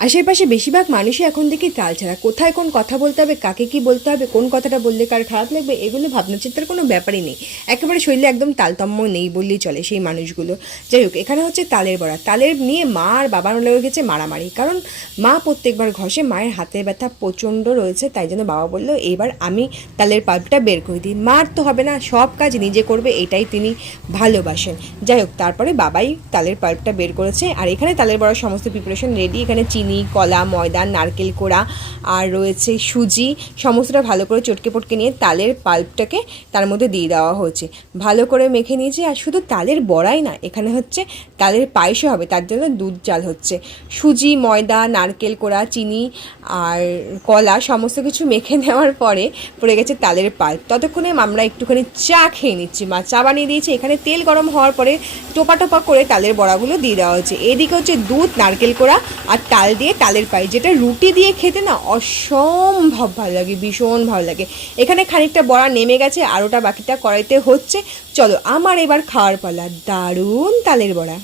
আশেপাশে বেশিরভাগ মানুষই এখন দেখি তাল ছাড়া। কোথায় কোন কথা বলতে হবে, কাকে কি বলতে হবে, কোন কথাটা বললে কার খারাপ লাগবে, এগুলো ভাবনা চিন্তার কোনো ব্যাপারই নেই। একেবারে শরীরে একদম তালতম্য নেই বললেই চলে সেই মানুষগুলো। যাই হোক, এখানে হচ্ছে তালের বড়া। তালের নিয়ে মা আর বাবার লেগে গেছে মারামারি, কারণ মা প্রত্যেকবার ঘষে, মায়ের হাতের ব্যথা প্রচণ্ড রয়েছে, তাই জন্য বাবা বললো এইবার আমি তালের পাল্পটা বের করে দিই। মার তো হবে না, সব কাজ নিজে করবে, এটাই তিনি ভালোবাসেন। যাই হোক, তারপরে বাবাই তালের পাল্পটা বের করেছে। আর এখানে তালের বড়ার সমস্ত প্রিপারেশন রেডি। এখানে চিনি, কলা, ময়দা, নারকেল কোড়া আর রয়েছে সুজি, সমস্তটা ভালো করে চটকে পটকে নিয়ে তালের পাল্পটাকে তার মধ্যে দিয়ে দেওয়া হয়েছে, ভালো করে মেখে নিয়েছি। আর শুধু তালের বড়াই না, এখানে হচ্ছে তালের পায়েসও হবে, তার জন্য দুধ জাল হচ্ছে। সুজি, ময়দা, নারকেল কোড়া, চিনি আর কলা সমস্ত কিছু মেখে নেওয়ার পরে পড়ে গেছে তালের পাল্প। ততক্ষণে আমরা একটুখানি চা খেয়ে নিচ্ছি। মা চা বানিয়ে দিয়েছে। এখানে তেল গরম হওয়ার পরে টোপা টোপা করে তালের বড়াগুলো দিয়ে দেওয়া হচ্ছে। এদিকে হচ্ছে দুধ, নারকেল কোড়া আর তাল দিয়ে তালের পায়েস, যেটা রুটি দিয়ে খেতে না অসম্ভব ভালো লাগে, ভীষণ ভালো লাগে। এখানে খানিকটা বড়া নেমে গেছে, আর ওটা বাকিটা কড়াইতে হচ্ছে। চলো আমার এবার খাওয়ার পালা। দারুণ তালের বড়া।